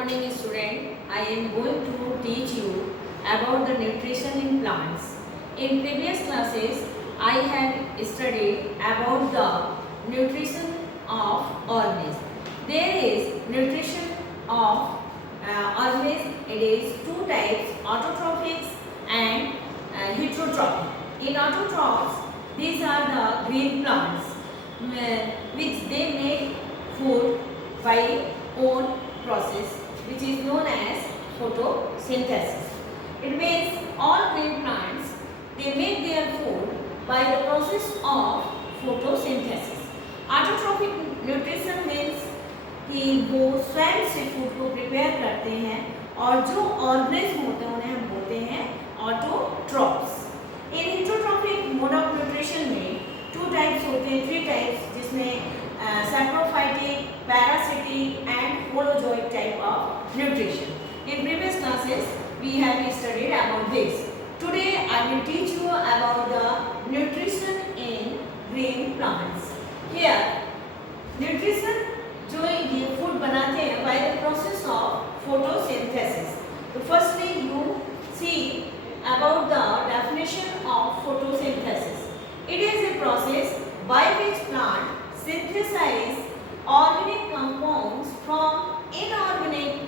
morning student. I am going to teach you about the nutrition in plants. In previous classes, I had studied about the nutrition of organisms. There is nutrition of organisms. It is two types, autotrophic and heterotrophic. In autotrophs, these are the green plants which they make food by own process, which is known as photosynthesis. It means all green plants, they make their food by the process of photosynthesis. Autotrophic nutrition means कि वो स्वयं से food को prepare करते हैं और जो organism होते हैं उन्हें हम बोलते हैं autotrophs. In heterotrophic mode of nutrition में टू टाइप्स होते हैं, थ्री टाइप्स, जिसमें saprophytic, parasitic and holozoic type of nutrition. In previous classes we have studied about this. Today I will teach you about the nutrition in green plants. Here nutrition जो ये food बनाते हैं by the process of photosynthesis. So firstly you see about the definition of photosynthesis. It is a process by which plant synthesize organic compounds from inorganic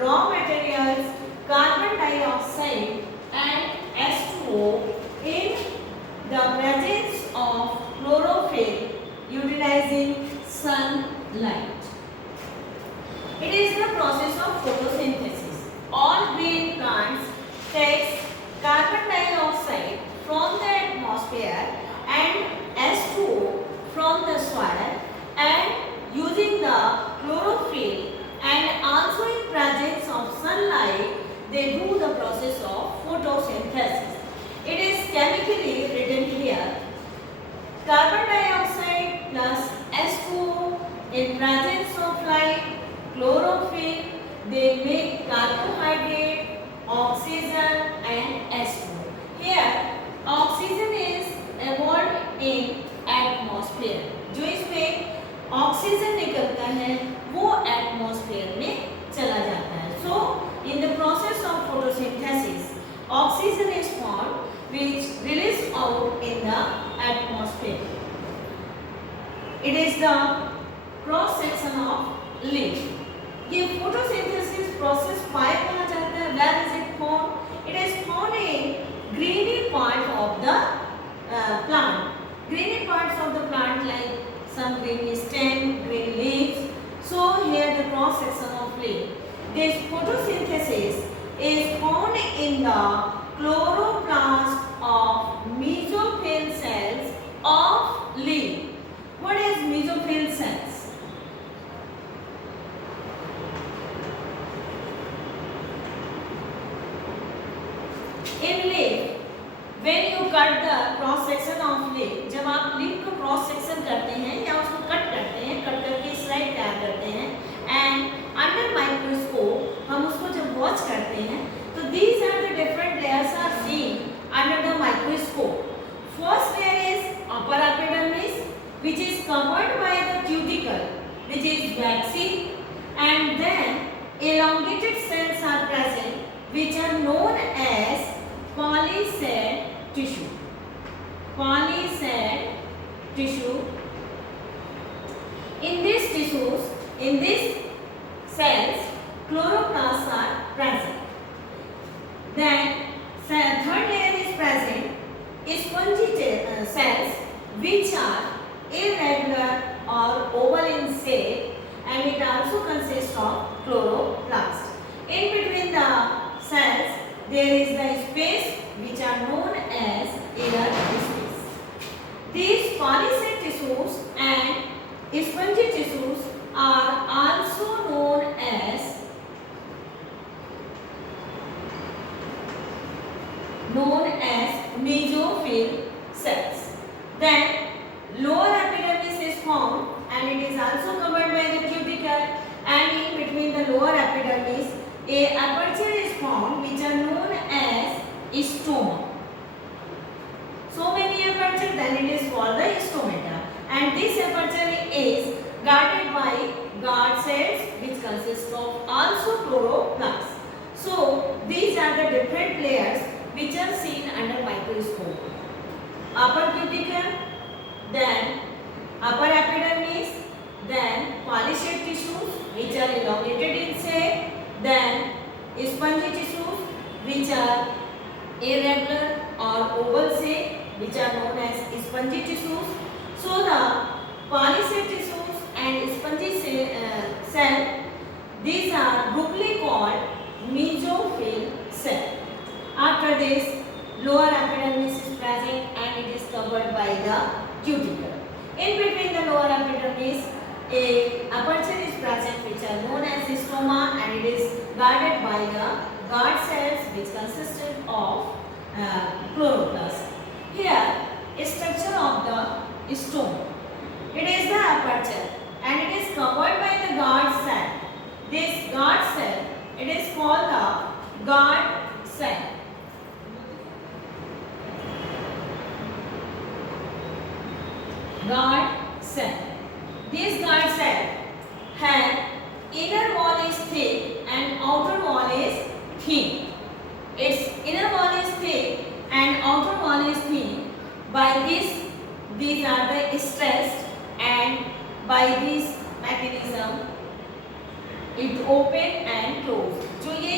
raw materials, carbon dioxide and H2O in the presence of chlorophyll utilizing sunlight. It is the process of photosynthesis. All green plants takes carbon dioxide from the atmosphere and H2O from the soil, and using the chlorophyll and also in presence of sunlight they do the process of photosynthesis. It is chemically written here: carbon dioxide plus H2O in presence of light, chlorophyll, they make carbohydrate, oxygen and H2O. Here oxygen is evolved in atmosphere. जो इसमें oxygen निकलता है वो atmosphere में चला जाता है. So in the process of photosynthesis oxygen is formed which release out in the atmosphere. It is the cross section of leaf. ये फोटोसिंथेसिस प्रोसेस पाया कहाँ जाता है? Where is it found? It is found in greeny part of the plant. Greeny parts of the plant like some green stem, green leaves. So here the cross section of leaf. This photosynthesis is found in the chloroplast of mesophyll cells of leaf. What is mesophyll cells? In leaf, when you cut the cross section of leaf, जब आप leaf को cross section करते हैं या उसको cut करते हैं, cut करके स्लाइड तैयार करते हैं, and under microscope हम उसको जब watch करते हैं, तो these are the different layers are seen under the microscope. First layer is upper epidermis, which is covered by the cuticle, which is waxy, and then elongated cells are present, which are known as polysac tissue. Polysac tissue. In these tissues, in these cells, chloroplasts are present. Then third layer is present, spongy cells, which are irregular or oval in shape, and it also consists of chloroplast. In between the cells, there is the space which are known as air space. These polysac tissues and spongy tissues are also known as mesophyll cells. Then lower epidermis is formed and it is also covered by the cuticle, and in between the lower epidermis a aperture is formed which are known as stoma. So many aperture, then it is called the stomata, and this aperture is guarded by guard cells which consist of also the different layers which are seen under microscope. Upper cuticle, then upper epidermis, then polychaete tissues which are elongated in shape, then spongy tissues which are irregular or oval shape, which are known as spongy tissues. So the polychaete tissues and spongy cell, these are grouply called mesophyll cell. After this, lower epidermis is present and it is covered by the cuticle. In between the lower epidermis, a aperture is present which are known as stoma, and it is guarded by the guard cells which consisted of chloroplast. Here, structure of the stoma. It is the aperture and it is covered by the guard cell. This guard cell, it is called the guard cell. Guard cell. This guard cell has inner wall is thick and outer wall is thin. Its inner wall is thick and outer wall is thin. By this, these are the stressed, and by this mechanism it open and close. जो ये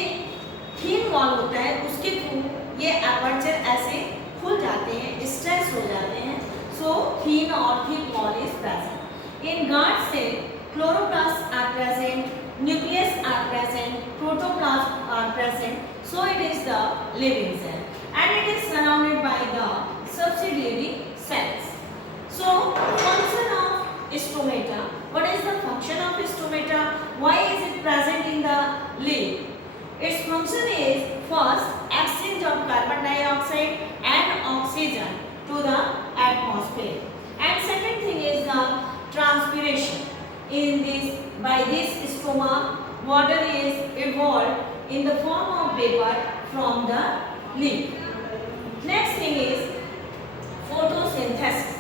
thin wall होता है उसके through ये aperture ऐसे खुल जाते हैं, स्ट्रेस हो जाते हैं. So thin or thick wall is present. In guard cell, chloroplasts are present, nucleus are present, protoplasts are present. So it is the living cell, and it is surrounded by the subsidiary cells. So function of stomata. What is the function of stomata? Why is it present in the leaf? Its function is first exchange of carbon dioxide and oxygen to the atmosphere, and second thing is the transpiration. In this, by this stoma, water is evolved in the form of vapor from the leaf. Next thing is photosynthesis.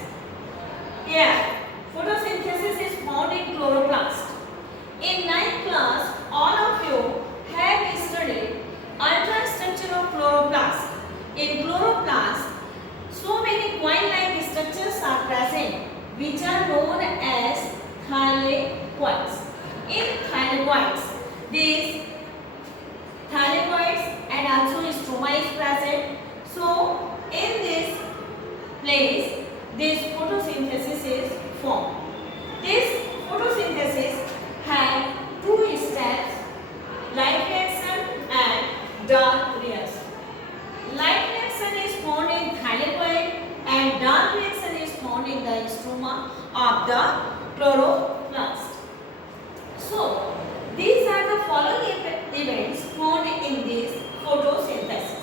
Here, photosynthesis is found in chloroplast. In 9th class, all of you have studied ultrastructure of chloroplast. In chloroplast, so many coil-like structures are present which are known as thylakoids. In thylakoids, these thylakoids and also stroma is present. So in this place, this photosynthesis is formed. This photosynthesis has two steps: light reaction and dark reaction. Light reaction is found in thylakoid and dark reaction is found in the stroma of the chloroplast. So these are the following events found in this photosynthesis.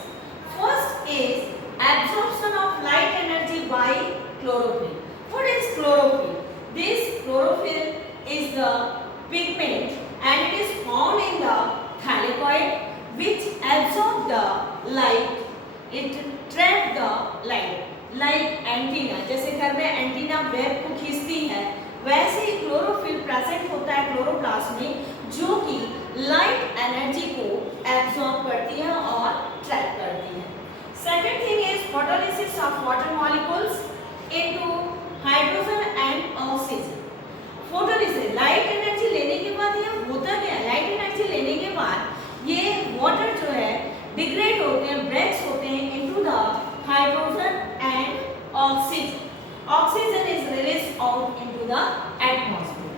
First is absorption of light energy by chlorophyll. What is chlorophyll? This chlorophyll is the pigment and it is found in the thylakoid which absorb the light. It trap the light like antenna. जैसे घर में antenna web को खींचती है, वैसे ही chlorophyll present होता है chloroplast में, जो कि लाइट एनर्जी को एब्जॉर्ब करती है और ट्रैप करती है. Second thing is photolysis of water molecules into hydrogen and oxygen. Photolysis light energy लेने के बाद ये होता क्या है? लाइट एनर्जी लेने के बाद ये वाटर जो है डिग्रेड होते हैं, ब्रेक्स होते हैं into the hydrogen and oxygen. Oxygen is released out into the atmosphere.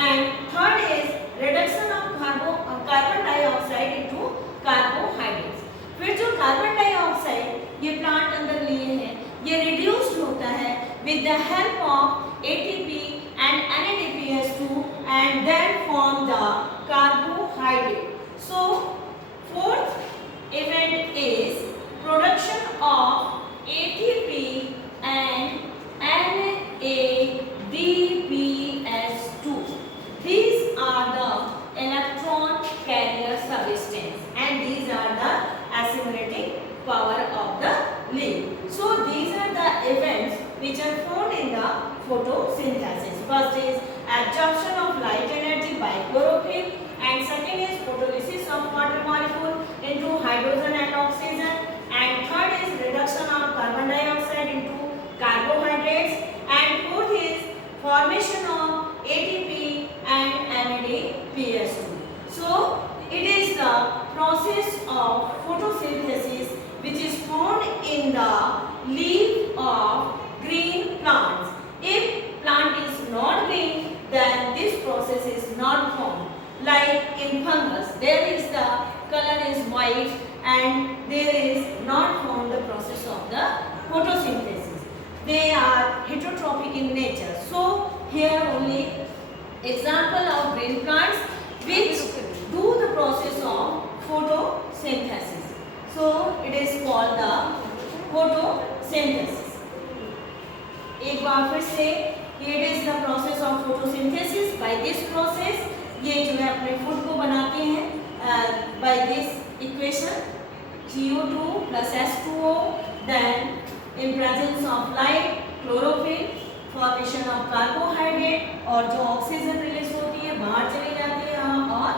And third is reduction of carbon dioxide into carbohydrates. फिर जो कार्बन डाइऑक्साइड ये प्लांट अंदर लिए हैं, ये रिड्यूस्ड होता है with the help of ATP and NADPH2 and then form the carbohydrate. So fourth event is production of ATP and NADPH2. These are the electron carrier substance and these are the assimilating power of the leaf. So these are the events which are found in the photosynthesis. First is absorption of light energy by chlorophyll and second is photolysis of water molecule into hydrogen and formation of ATP and NADPH2. So it is the process of photosynthesis which is found in the leaf of green plants. If plant is not green, then this process is not found. Like in fungus, there is the color is white and there is not found the process of the photosynthesis. They are heterotrophic in nature. So here only example of green plants which do the process of photosynthesis. So it is called the photosynthesis. एक बार फिर से it is the process of photosynthesis. By this process ये जो है अपने food को बनाते हैं by this equation CO2 plus H2O, then in presence of light chlorophyll, formation of carbohydrate और जो ऑक्सीजन रिलीज होती है बाहर चली जाती है और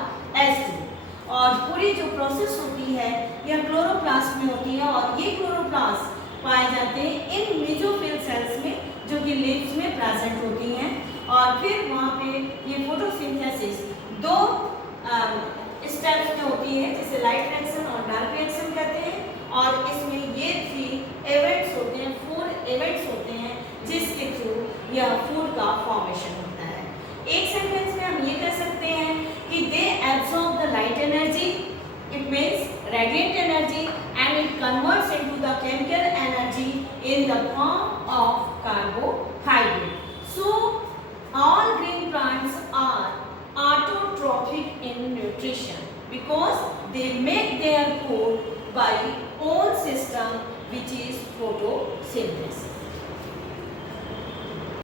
H2 और पूरी जो प्रोसेस होती है यह क्लोरोप्लास्ट में होती है और ये क्लोरोप्लास्ट पाए जाते हैं इन मेसोफिल सेल्स में जो कि लीव्स में प्रेजेंट होती हैं और फिर वहाँ पे ये फोटोसिंथेसिस दो स्टेप्स में होती है जिसे लाइट रिएक्शन और डार्क रिएक्शन कहते हैं और इसमें ये 3 इवेंट्स होते हैं 4 इवेंट्स होते हैं जिसके थ्रू यह फूड का फॉर्मेशन होता है। एक सेंटेंस में हम ये कह सकते हैं कि they absorb the light energy, it means radiant energy and it converts into the chemical energy in the form of carbohydrate. So all green plants are autotrophic in nutrition because they make their food by own system which is photosynthesis.